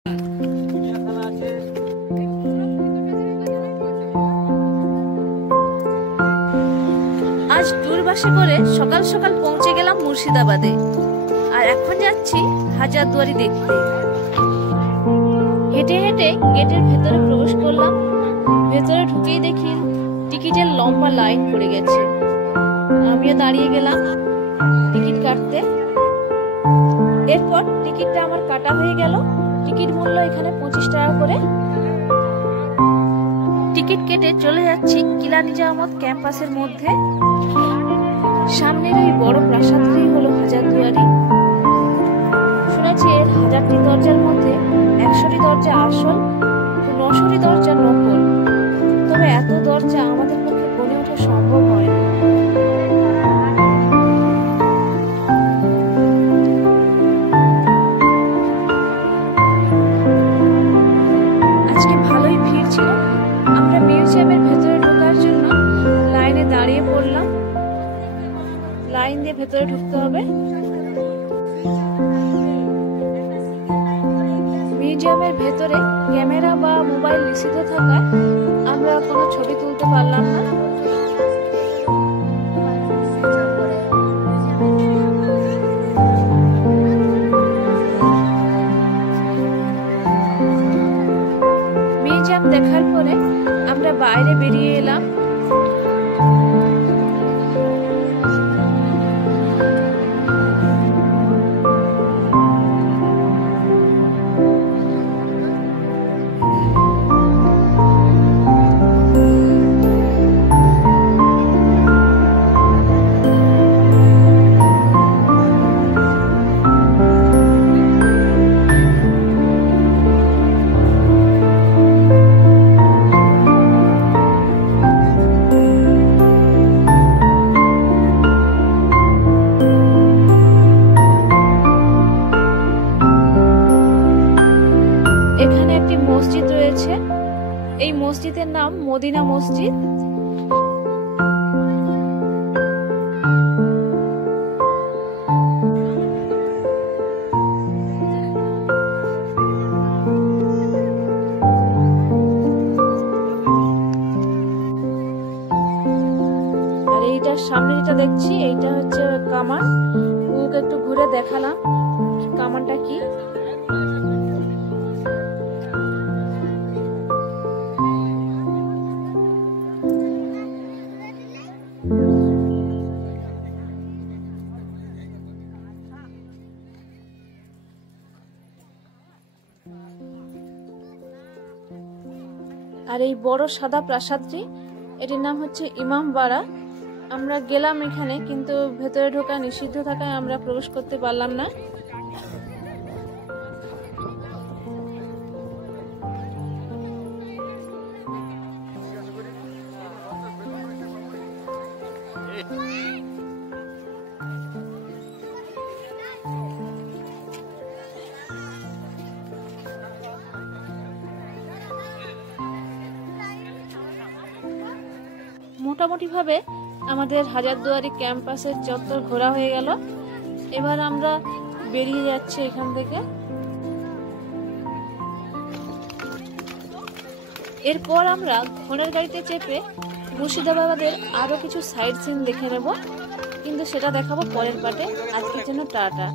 আজ ট্যুর বাসে করে সকাল সকাল পৌঁছে গেলাম মুর্শিদাবাদে, আর এখন যাচ্ছি হাজারদুয়ারি দেখতে। হেঁটে হেঁটে গেটের ভেতরে প্রবেশ করলাম। ভেতরে ঢুকেই দেখি টিকিটের লম্বা লাইন পড়ে গেছে। আমিও দাঁড়িয়ে গেলাম টিকিট কাটতে। এরপর টিকিটটা আমার কাটা হয়ে গেল। টিকিট মূল্য এখানে 25 টাকা করে। টিকিট কেটে চলে যাচ্ছি কিলা নিজামত ক্যাম্পাসের মধ্যে। সামনের এই বড় প্রাসাদটি হলো হাজারদুয়ারি। শুনেছি এর 1000টি দরজার মধ্যে 100টি দরজা আসল, 900টি দরজা নকল। তবে এত দরজা আমাদের পক্ষে গণে ওঠা সম্ভব হয় না। আজকে ভালোই ভিড় ছিল। আমরা মিউজিয়ামের ভেতরে ঢোকার জন্য লাইনে দাঁড়িয়ে পড়লাম। লাইন দিয়ে ভেতরে ঢুকতে হবে। মিউজিয়ামের ভেতরে ক্যামেরা বা মোবাইল নিষিদ্ধ থাকায় আমরা কোনো ছবি তুলতে পারলাম না। মিউজিয়াম দেখার পরে আমরা বাইরে বেরিয়ে এলাম। এখানে একটি মসজিদ রয়েছে। এই মসজিদের নাম মদিনা মসজিদ। আর এইটার সামনে যেটা দেখছি এইটা হচ্ছে কামান। ওকে একটু ঘুরে দেখালাম কামানটা কি। আর এই বড় সাদা প্রাসাদটি, এটির নাম হচ্ছে ইমামবাড়া। আমরা গেলাম এখানে, কিন্তু ভেতরে ঢোকা নিষিদ্ধ থাকায় আমরা প্রবেশ করতে পারলাম না। মোটামুটি ভাবে আমাদের হাজারদুয়ারি ক্যাম্পাসের চত্বর ঘোরা হয়ে গেল। এবার আমরা বেরিয়ে যাচ্ছি এখান থেকে। এরপর আমরা ঘোড়ার গাড়িতে চেপে মুর্শিদাবাদের আরো কিছু সাইট সিন দেখে নেব, কিন্তু সেটা দেখাবো পরের পার্টে। আজকের জন্য টাটা।